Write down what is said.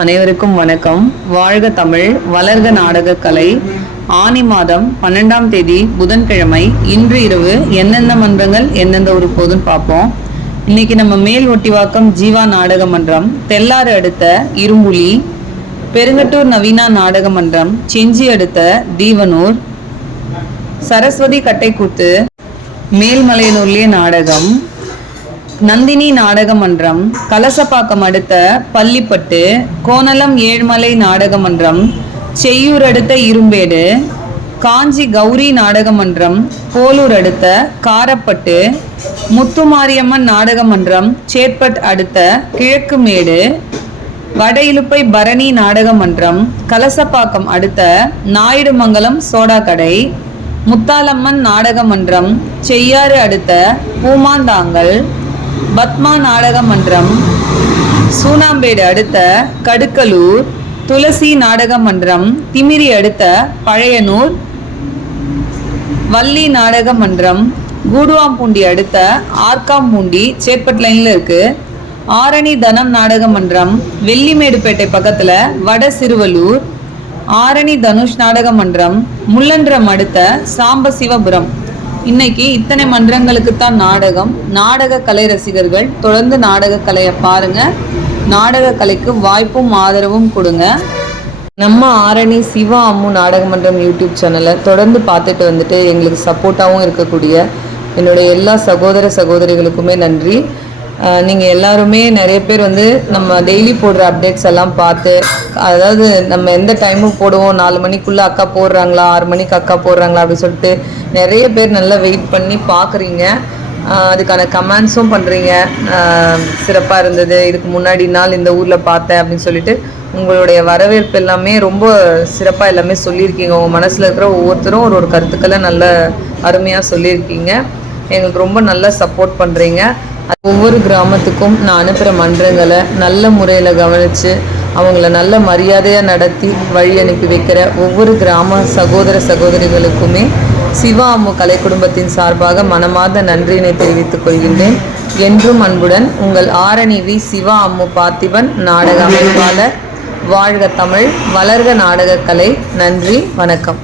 அனைவருக்கும் வணக்கம். வாழ்க தமிழ், வளர்க நாடக கலை. ஆனி மாதம் 12ஆம் தேதி புதன்கிழமை இன்று இரவு எந்தெந்த மன்றங்கள் எந்தெந்த ஒரு போதுன்னு பார்ப்போம். இன்னைக்கு நம்ம மேல் ஒட்டிவாக்கம் ஜீவா நாடக மன்றம், தெல்லாறு அடுத்த இரும்புலி, பெருங்கட்டூர் நவீனா நாடக மன்றம், செஞ்சி அடுத்த தீவனூர், சரஸ்வதி கட்டைக்கூத்து, மேல்மலையனூர்லே நாடகம், நந்தினி நாடக மன்றம், கலசப்பாக்கம் அடுத்த பள்ளிப்பட்டு, கோணலம் ஏழ்மலை நாடக மன்றம், செய்யூர் அடுத்த இரும்பேடு, காஞ்சி கௌரி நாடக மன்றம், போலூர் அடுத்த காரப்பட்டு, முத்துமாரியம்மன் நாடக மன்றம், சேட்பட் அடுத்த கிழக்கு மேடு, வட இலுப்பை பரணி நாடக மன்றம், கலசப்பாக்கம் அடுத்த நாயுடுமங்கலம் சோடா கடை, முத்தாலம்மன் நாடக மன்றம், செய்யாறு அடுத்த பூமாந்தாங்கல், பத்மா நாடக மன்றம், சூனாம்பேடு அடுத்த கடுக்கலூர், துளசி நாடக மன்றம், திமிரி அடுத்த பழையனூர், வள்ளி நாடக மன்றம், கூடுவாம்பூண்டி அடுத்த ஆர்காம்பூண்டி சேட்பட் லைன்ல இருக்கு, ஆரணி தனம் நாடக மன்றம், வெள்ளிமேடுபேட்டை பக்கத்துல வட சிறுவலூர், ஆரணி தனுஷ் நாடக மன்றம், முள்ளன்றம் அடுத்த சாம்பசிவபுரம். இன்னைக்கு இத்தனை மன்றங்களுக்கு தான் நாடகம். நாடக கலை ரசிகர்கள் தொடர்ந்து நாடக கலையை பாருங்க. நாடக கலைக்கு வாய்ப்பும் ஆதரவும் கொடுங்க. நம்ம ஆரணி சிவா அம்மு நாடக மன்றம் யூடியூப் சேனலை தொடர்ந்து பார்த்துட்டு வந்துட்டு எங்களுக்கு சப்போர்ட்டாகவும் இருக்கக்கூடிய என்னுடைய எல்லா சகோதர சகோதரிகளுக்குமே நன்றி. நீங்கள் எல்லாருமே நிறைய பேர் நம்ம டெய்லி போடுற அப்டேட்ஸ் எல்லாம் பார்த்து, அதாவது நம்ம எந்த டைமும் போடுவோம், 4 மணிக்குள்ளே அக்கா போடுறாங்களா, 6 மணிக்கு அக்கா போடுறாங்களா அப்படின்னு சொல்லிட்டு நிறைய பேர் நல்லா வெயிட் பண்ணி பார்க்குறீங்க. அதுக்கான கமெண்ட்ஸும் பண்ணுறீங்க. சிறப்பாக இருந்தது, இதுக்கு முன்னாடி நாள் இந்த ஊரில் பார்த்தேன் அப்படின்னு சொல்லிட்டு உங்களுடைய வரவேற்பு எல்லாமே ரொம்ப சிறப்பாக எல்லாமே சொல்லியிருக்கீங்க. உங்கள் மனசில் இருக்கிற ஒவ்வொருத்தரும் ஒரு கருத்துக்களை நல்ல அருமையாக சொல்லியிருக்கீங்க. எங்களுக்கு ரொம்ப நல்லா சப்போர்ட் பண்ணுறீங்க. ஒவ்வொரு கிராமத்துக்கும் நான் அனுப்புகிற மன்றங்களை நல்ல முறையில் கவனித்து அவங்கள நல்ல மரியாதையாக நடத்தி வழி அனுப்பி வைக்கிற ஒவ்வொரு கிராம சகோதர சகோதரிகளுக்குமே சிவா அம்மு கலை குடும்பத்தின் சார்பாக மனமார்ந்த நன்றியினை தெரிவித்துக் கொள்கின்றேன். என்றும் அன்புடன் உங்கள் ஆரணி வி. சிவா அம்மு பார்த்திபன், நாடக அமைப்பாளர். வாழ்க தமிழ், வளர்க நாடக கலை. நன்றி, வணக்கம்.